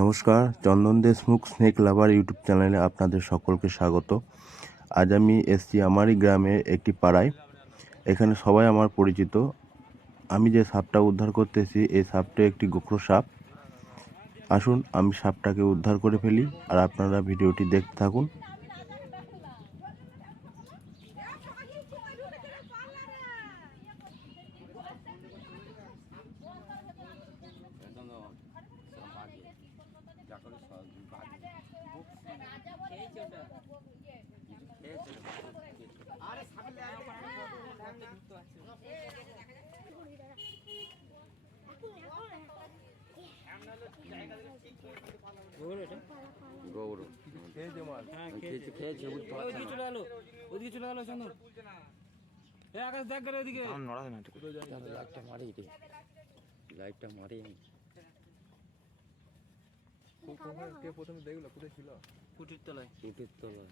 নমস্কার, চন্দন দেশমুখ স্নেক লাভার ইউটিউব চ্যানেলে আপনাদের সকলকে স্বাগত। আজ আমি এসেছি আমারই গ্রামের একটি পাড়ায়। এখানে সবাই আমার পরিচিত। আমি যে সাপটা উদ্ধার করতে এসেছি, এই সাপটা একটি গোখরো সাপ। আসুন আমি সাপটাকে উদ্ধার করে ফেলি, আর আপনারা ভিডিওটি দেখতে থাকুন। গৌড় খেয়েছে ওইদিকে চলে গেলো, ওইদিকে চলে গেলো চন্দন। আকাশ দেখ গেলে ওইদিকে লাইটটা মারি রে, লাইটটা মারি। কে প্রথমে দেখলো কোথায় ছিল? কুটির তলায়, কুটির তলায়।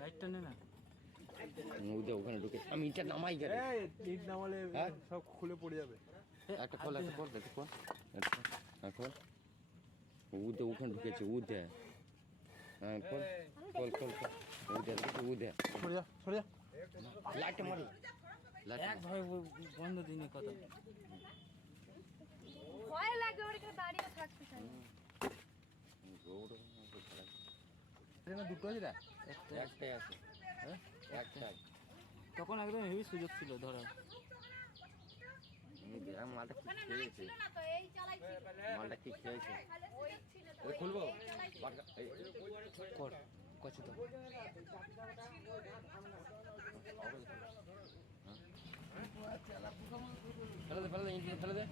লাইটটা নে না, ওখানে ঢুকে আমি ইটা নামাই গেলে ইট নামালে সব খুলে পড়ে যাবে। একটা খোল, একটা খোল, একটা খোল, একটা খোল। উদে ওখানে ঢুকেছে, উদে। হ্যাঁ খোল খোল খোল খোল, উদে ঢুকেছে, উদে। সরে যা, সরে যা। লাইটটা মারি, লাইট এক ভাই বন্ধ দিনে কথা। ভয় লাগে ওর কাছে দাঁড়িয়ে থাকতে চাই। এখানে দুটো আছে না? একটাই আছে, হ্যাঁ একটাই। তখন একদম হেভি সুযোগ ছিল ধরার। মালটা কি খেয়েছে, মালটা কি খেয়েছে। খুলবো কচি তো ফেলে দে, ফেলে দে, ইন্টারনেট ফেলে দে।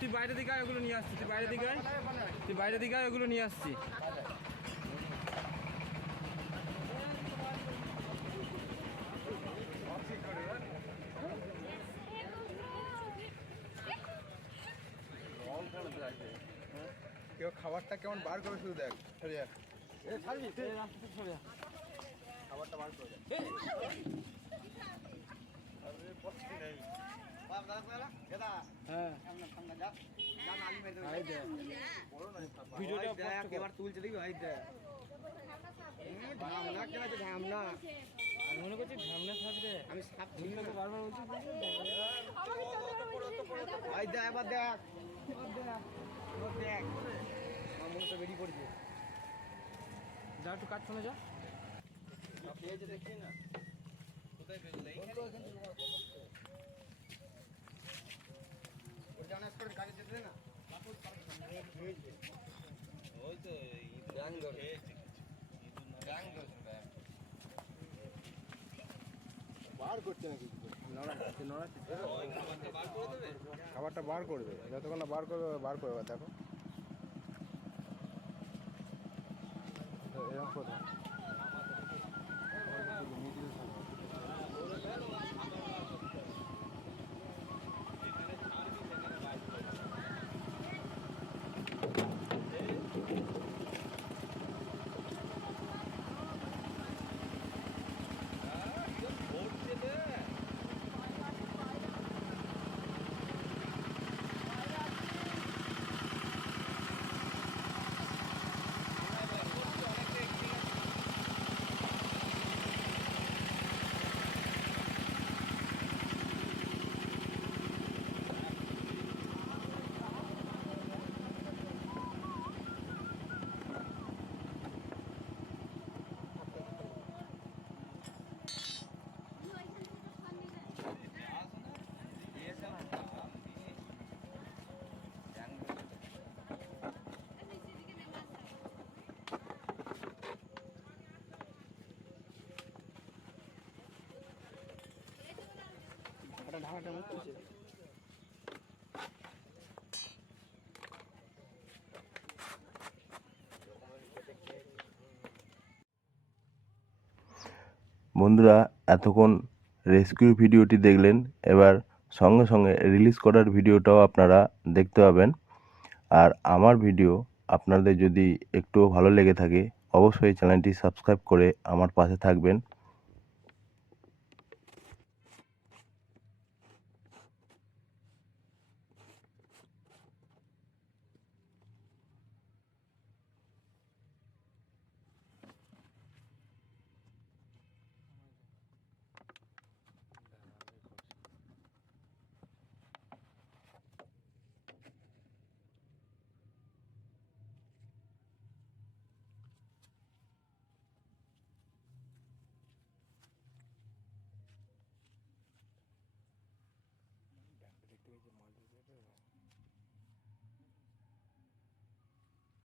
তুই বাইরে দিকে আয়, ওগুলো নিয়ে আসছি। তুই বাইরে দিকে আয়, তুই বাইরে দিকে আয়, ওগুলো নিয়ে আসছি। কেউ খাবারটা কেমন বার করে শুধু দেখ। সরে যা। খাবারটা বার করে দেখ। মনে করছি ঝামনা থাকবে, আমি সাপ ঝিমলাকে বারবার বলছি। এবার দেখ, দেখ আমার মনে তো বেরিয়ে পড়ছে। যা একটু কাজ শোনা যা। খেয়েছে দেখি না কোথায় বেরোলে। বার করছে নাকি? খাবারটা বার করবে, যতক্ষণ না বার করবে বার করবে। দেখো এরকম কথা। ঢাকাটা মুখ করছে। বন্ধুরা, এতক্ষণ রেস্কিউ ভিডিওটি দেখলেন। এবার সঙ্গে সঙ্গে রিলিজ করার ভিডিওটাও আপনারা দেখতে পাবেন। আর আমার ভিডিও আপনাদের যদি একটুও ভালো লেগে থাকে, অবশ্যই চ্যানেলটি সাবস্ক্রাইব করে আমার পাশে থাকবেন।